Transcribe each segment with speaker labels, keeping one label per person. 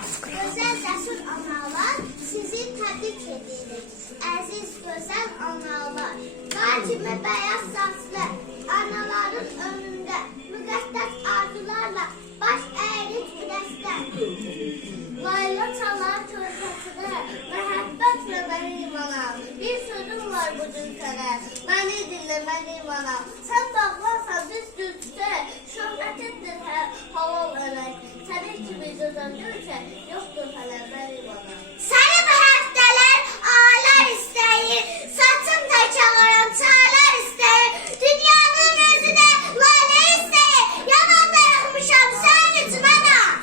Speaker 1: Güzel cesur analar sizi tebrik edirik. Əziz gözəl analar, qacimi bəyaz saçlı anaların önündə müqəddəs arzularla baş əyirik ürəkdən. Layla çalar çörpəsini məhəbbətlə mənim anam. Bir sözüm var bugün sənə. Məni dinlə mənim anam. Sən bana yoxdur hələ mənim anam. Səni bu həftələr ağlar istəyir, saçım tək ağaram, çaylar istəyir. Dünyanın özü də layla istəyir, yaman darıxmışam sənin üçün anam.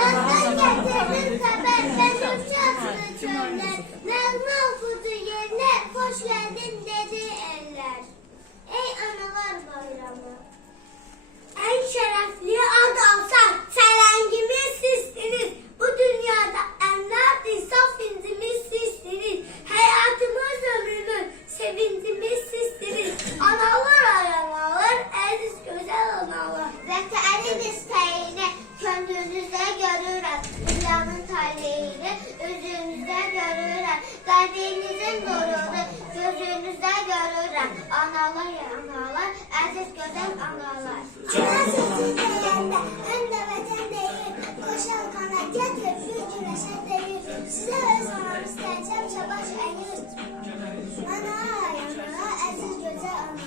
Speaker 1: Yazdan getirdin xəbər, mən yurtçasını çöllər. Nəğmə oxudu yerinə, xoş gəldin dedi Dünyanın taleyini özünüzdə görürəm. Qəlbinizin nurunu gözünüzdə görürəm. Analar, analar, əziz gözəl analar. Ana sözü həm də vətən deyir. Qoşal qana gətir, bir güneşə deyir. Sizə öz anamı istəyəcəm, şabaş əyir. Ana, ana, əziz gözəl ana.